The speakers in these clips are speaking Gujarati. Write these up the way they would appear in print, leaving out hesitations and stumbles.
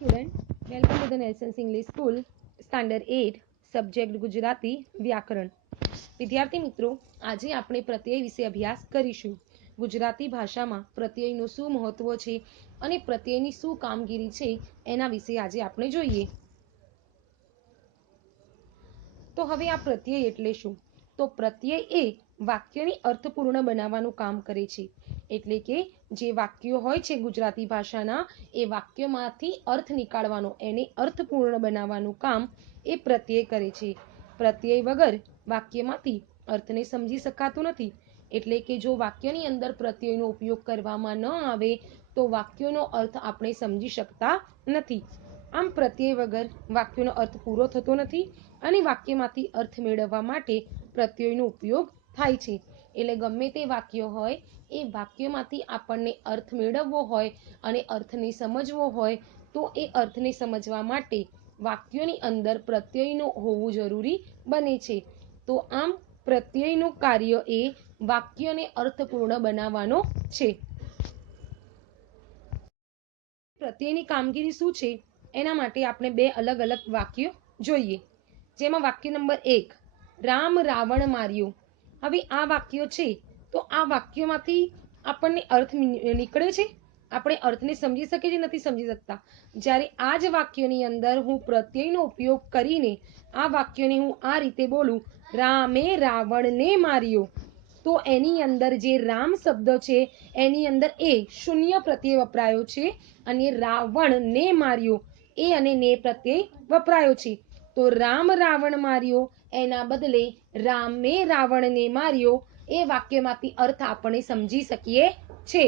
Student, welcome to the Nelson's English School, Standard 8, subject Gujarati વ્યાકરણ. વિદ્યાર્થી મિત્રો, આજે આપણે પ્રત્યય વિશે અભ્યાસ કરીશું. ગુજરાતી ભાષામાં પ્રત્યયનું શું મહત્વ છે અને પ્રત્યયની શું કામગીરી છે એના વિશે આજે આપણે જોઈએ. તો હવે આ પ્રત્યય એટલે શું? તો પ્રત્યય એ વાક્યની અર્થપૂર્ણ બનાવવાનું કામ કરે છે. એટલે કે જે વાક્યો હોય છે ગુજરાતી ભાષાના, એ વાક્યમાંથી અર્થ નીકાળવાનો, એને અર્થપૂર્ણ બનાવવાનું કામ એ પ્રત્યય કરે છે. પ્રત્યય વગર વાક્યમાંથી અર્થને સમજી શકાતું નથી. એટલે કે જો વાક્યની અંદર પ્રત્યયનો ઉપયોગ કરવામાં ન આવે તો વાક્યનો અર્થ આપણે સમજી શકતા નથી. આમ પ્રત્યય વગર વાક્યનો અર્થ પૂરો થતો નથી અને વાક્યમાંથી અર્થ મેળવવા માટે પ્રત્યયનો ઉપયોગ થાય છે. એટલે ગમે તે વાક્ય હોય, એ વાક્યમાંથી આપણને અર્થ મેળવવો હોય અને અર્થને સમજવો હોય તો એ અર્થને સમજવા માટે વાક્યોની અંદર પ્રત્યયનો હોવું જરૂરી બને છે. તો આમ પ્રત્યયનું કાર્ય એ વાક્યને અર્થપૂર્ણ બનાવવાનો છે. પ્રત્યયની કામગીરી શું છે એના માટે આપણે બે અલગ અલગ વાક્યો જોઈએ. જેમાં વાક્ય નંબર 1, રામ રાવણ માર્યો. હવે આ વાક્ય છે તો આ વાક્યમાંથી આપણને અર્થ નીકળે છે? આપણે અર્થને સમજી શકીએ કે નથી સમજી શકતા? જ્યારે આ જ વાક્યની અંદર હું પ્રત્યયનો ઉપયોગ કરીને આ વાક્યને હું આ રીતે બોલું, રામે રાવણને માર્યો, તો એની અંદર જે રામ શબ્દ છે એની અંદર એ શૂન્ય પ્રત્યય વપરાયો છે અને રાવણને માર્યો એ અને ને પ્રત્યય વપરાયો છે. તો રામ રાવણ માર્યો એના બદલે રામે રાવણને માર્યો, એ વાક્યમાંથી અર્થ આપણે સમજી શકીએ છે.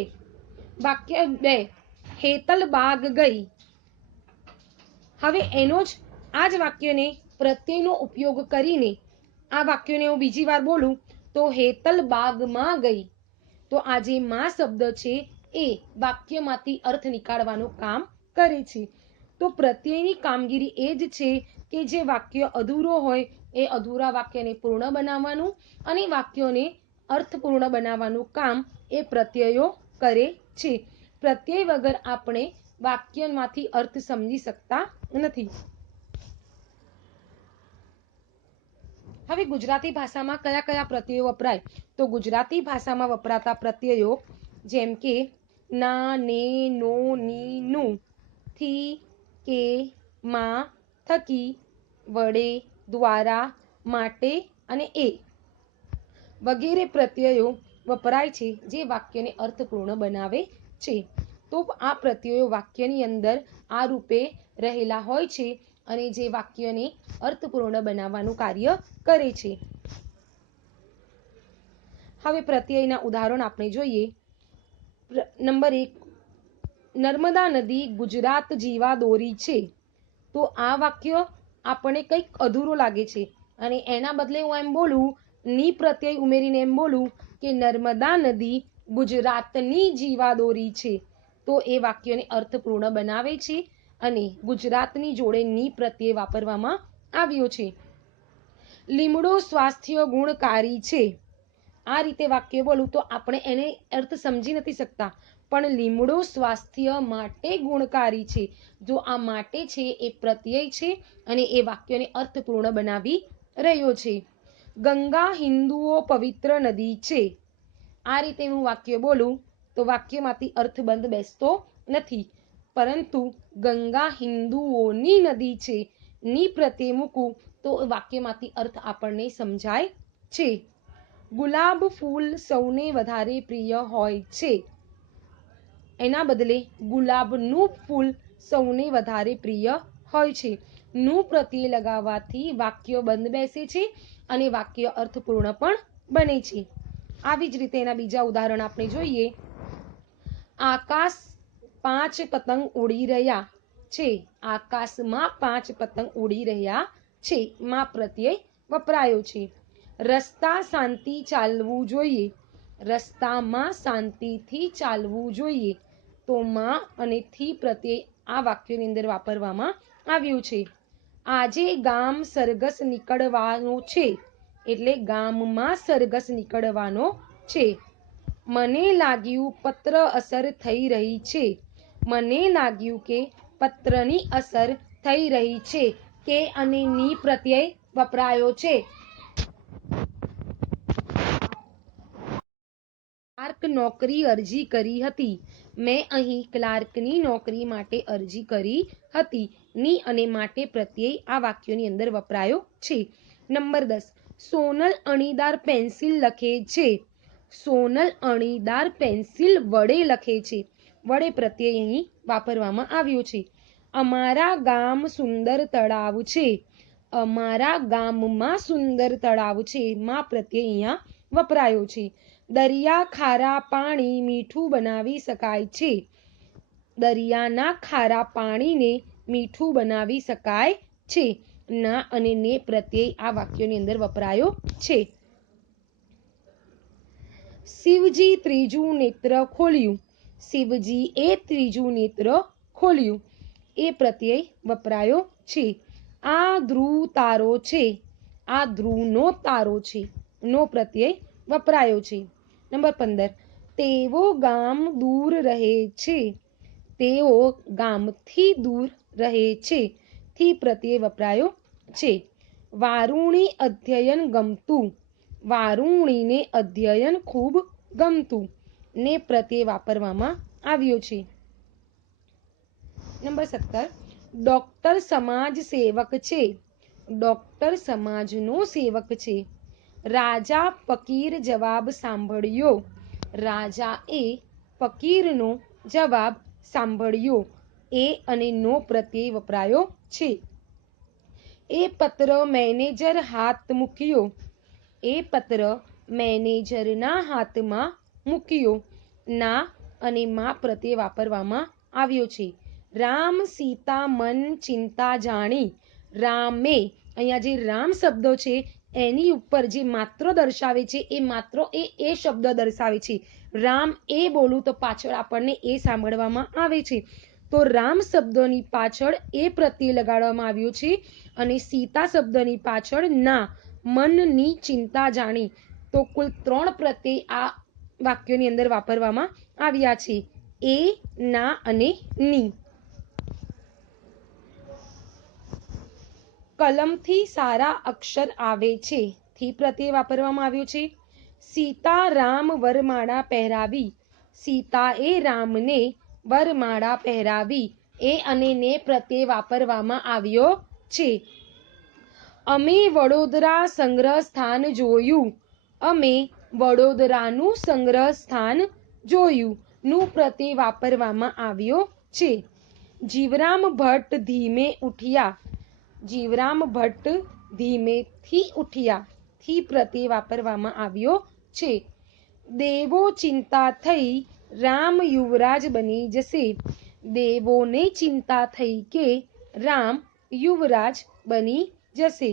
વાક્ય 2, હેતલ બાગ ગઈ. હવે એનો જ આ જ વાક્યને પ્રત્યયનો ઉપયોગ કરીને આ વાક્યને હું બીજી વાર બોલું તો હેતલ બાગમાં ગઈ. તો આ જે માં શબ્દ છે એ વાક્યમાંથી અર્થ નીકાળવાનું કામ કરે છે. તો પ્રત્યયની કામગીરી એ જ છે કે જે વાક્ય અધૂરો હોય એ અધૂરા વાક્યને પૂર્ણ બનાવવાનું અને વાક્યોને અર્થપૂર્ણ બનાવવાનું કામ એ પ્રત્યયો કરે છે. પ્રત્યય વગર આપણે વાક્યમાંથી અર્થ સમજી શકતા નથી. હવે ગુજરાતી ભાષામાં કયા કયા પ્રત્યયો વપરાય? તો ગુજરાતી ભાષામાં વપરાતા પ્રત્યયો જેમ કે ના, ને, નો, ની, નું, થી, કે, માં, થકી, વડે, દ્વારા, માટે અને એ વગેરે પ્રત્યયો વપરાય છે જે વાક્યને અર્થપૂર્ણ બનાવે છે. તો આ પ્રત્યયો વાક્યની અંદર આ રૂપે રહેલા હોય છે અને જે વાક્યને અર્થપૂર્ણ બનાવવાનું કાર્ય કરે છે. હવે પ્રત્યયના ઉદાહરણ આપણે જોઈએ. નંબર 1, નર્મદા નદી ગુજરાત જીવા દોરી છે. તો આ વાક્ય આપણને કંઈક અધૂરો લાગે છે અને એના બદલે હું એમ બોલું, ની પ્રત્યય ઉમેરીને એમ બોલું કે નર્મદા નદી ગુજરાતની જીવાદોરી છે. તો એ વાક્યને અર્થપૂર્ણ બનાવે છે અને ગુજરાતની જોડે ની પ્રત્યય વાપરવામાં આવ્યો છે. લીમડો સ્વાસ્થ્ય ગુણકારી છે. આ રીતે વાક્ય બોલું તો આપણે એને અર્થ સમજી નથી શકતા, પણ લીમડો સ્વાસ્થ્ય માટે ગુણકારી છે. જો આ માટે છે એ પ્રત્યય છે અને એ વાક્યને અર્થપૂર્ણ બનાવી રહ્યો છે. ગંગા હિન્દુઓ પવિત્ર નદી છે. આ રીતે હું વાક્ય બોલું તો વાક્યમાંથી અર્થબંધ બેસતો નથી, પરંતુ ગંગા હિન્દુઓની નદી છે, ની પ્રત્યય મૂકું તો વાક્યમાંથી અર્થ આપણને સમજાય છે. ગુલાબ ફૂલ સૌને વધારે પ્રિય હોય છે. એના બદલે ગુલાબનું ફૂલ સૌને વધારે પ્રિય હોય છે. નું પ્રત્યય લગાવવાથી વાક્ય બંધ બેસે છે અને વાક્ય અર્થપૂર્ણ પણ બને છે. આવી જ રીતે એના બીજા ઉદાહરણ આપણે જોઈએ. આકાશ 5 પતંગ ઉડી રહ્યા છે. આકાશમાં 5 પતંગ ઉડી રહ્યા છે. માં પ્રત્યય વપરાયો છે. રસ્તા શાંતિ ચાલવું જોઈએ. રસ્તામાં શાંતિથી ચાલવું જોઈએ. તો માં અને થી પ્રત્યય આ વાક્યની અંદર વાપરવામાં આવ્યું છે. આજે ગામ સરઘસ નીકળવાનો છે. એટલે ગામમાં સરઘસ નીકળવાનો છે. મને લાગ્યું પત્ર અસર થઈ રહી છે. મને લાગ્યું કે પત્રની અસર થઈ રહી છે. કે અને ની પ્રત્યય વપરાયો છે. ક્લાર્ક નોકરી અરજી કરી હતી. મેં અહીં ક્લાર્કની નોકરી માટે અરજી કરી હતી. ની અને માટે પ્રત્યય આ વાક્યોની અંદર વપરાયો છે. નંબર 10. સોનલ અણીદાર પેન્સિલ લખે છે. સોનલ અણીદાર પેન્સિલ વડે લખે છે. વડે પ્રત્યય અહીં વાપરવામાં આવ્યો છે. અમારા ગામ સુંદર તળાવ છે. અમારા ગામમાં સુંદર તળાવ છે. માં પ્રત્યય અહીંયા વપરાયો છે. દરિયા ખારા પાણી મીઠું બનાવી શકાય છે. દરિયાના ખારા પાણીને મીઠું બનાવી શકાય છે. ના અને ને પ્રત્યય આ વાક્યોની અંદર વપરાયો છે. શિવજી ત્રીજું નેત્ર ખોલ્યું. શિવજીએ ત્રીજું નેત્ર ખોલ્યું. એ પ્રત્યય વપરાયો છે. આ ધ્રુવ તારો છે. આ ધ્રુવનો તારો છે. નો પ્રત્યય વપરાયો છે. નંબર 15. તેઓ ગામ દૂર રહે છે. તેઓ ગામથી દૂર રહે છે. થી પ્રત્યય વપરાયો છે. વારુણી અધ્યયન ગમતું. વારુણીને અધ્યયન ખૂબ ગમતું. ને પ્રત્યય વાપરવામાં આવ્યો છે. નંબર 17. ડોક્ટર સમાજ સેવક છે. ડોક્ટર સમાજનો સેવક છે. રાજા ફકીર જવાબ સાંભળ્યો. રાજાએ ફકીરનો જવાબ સાંભળ્યો. એ અને નો પ્રત્યય વપરાયો છે. એ પત્ર મેનેજર હાથ મૂક્યો. એ પત્ર મેનેજરના હાથમાં મૂક્યો. ના અને માં પ્રત્યય વાપરવામાં આવ્યો છે. રામ સીતા મન ચિંતા જાણી. રામે અહીંયા જે રામ શબ્દ છે એની ઉપર જે માત્ર દર્શાવે છે એ માત્ર એ શબ્દ દર્શાવે છે. રામ એ બોલું તો પાછળ આપણને એ સાંભળવામાં આવે છે. તો રામ શબ્દની પાછળ એ પ્રત્યય લગાડવામાં આવ્યો છે અને સીતા શબ્દની પાછળ ના મનની ચિંતા જાણી. તો કુલ 3 પ્રત્યય આ વાક્યોની અંદર વાપરવામાં આવ્યા છે. એ, ના અને ની. કલમથી સારા અક્ષર આવે છે. થી પ્રત્યય વાપરવામાં આવ્યો છે. સીતા રામ વરમાળા પહેરાવી. સીતાએ રામને વરમાળા પહેરાવી. એ અને ને પ્રત્યય વાપરવામાં આવ્યો છે. અમે વડોદરા સંગ્રહ સ્થાન જોયું. અમે વડોદરાનું સંગ્રહ સ્થાન જોયું. નું પ્રત્યય વાપરવામાં આવ્યો છે. જીવરામ ભટ્ટ ધીમે ઉઠ્યા. જીવરામ ભટ્ટ ધીમેથી ઉઠ્યા. થી પ્રત્યય વાપરવામાં આવ્યો છે. દેવો ચિંતા થઈ રામ યુવરાજ બની જશે. દેવોને ચિંતા થઈ કે રામ યુવરાજ બની જશે.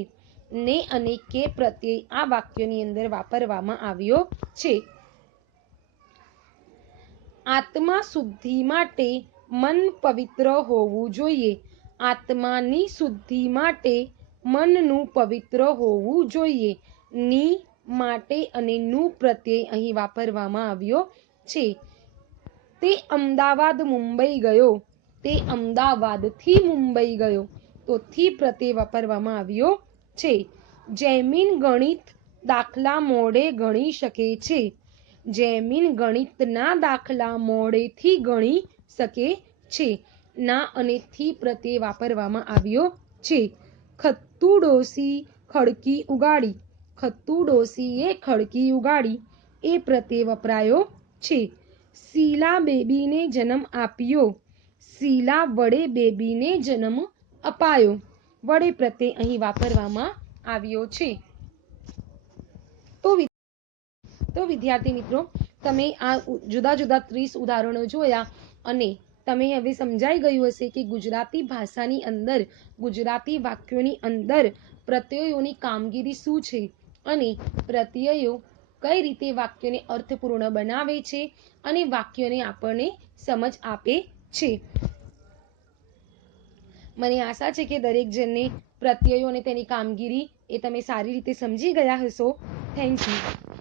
ને અને કે પ્રત્યય આ વાક્યોની અંદર વાપરવામાં આવ્યો છે. આત્મા શુદ્ધિ માટે મન પવિત્ર હોવું જોઈએ. આત્માની શુદ્ધિ માટે મનનું પવિત્ર હોવું જોઈએ. ની માટે અને નું પ્રત્યય અહીં વાપરવામાં આવ્યો છે. તે અમદાવાદ મુંબઈ ગયો. તે અમદાવાદથી મુંબઈ ગયો. તો થી પ્રત્યય વાપરવામાં આવ્યો છે. જૈમિન ગણિત દાખલા મોડે ગણી શકે છે. જૈમિન ગણિતના દાખલા મોડેથી ગણી શકે છે. ના અને થી પ્રત્યય વાપરવામાં આવ્યો છે. ખત્તુ ડોસી ખડકી ઉગાડી. ખત્તુ ડોસીએ ખડકી ઉગાડી. એ પ્રત્યય વપરાયો છે. શીલા બેબીને જન્મ આપ્યો. શીલા વડે બેબીને જન્મ અપાયો. વડે પ્રત્યય અહીં વાપરવામાં આવ્યો છે. તો વિદ્યાર્થી મિત્રો, તમે આ જુદા જુદા 30 ઉદાહરણો જોયા અને તમે હવે સમજાઈ ગયું હશે કે ગુજરાતી ભાષાની અંદર ગુજરાતી વાક્યોની અંદર પ્રત્યયોની કામગીરી શું છે અને પ્રત્યયો કઈ રીતે વાક્યને અર્થપૂર્ણ બનાવે છે અને વાક્યોને આપણને સમજ આપે છે. મને આશા છે કે દરેક જણને પ્રત્યયો અને તેની કામગીરી એ તમે સારી રીતે સમજી ગયા હશો. Thank you.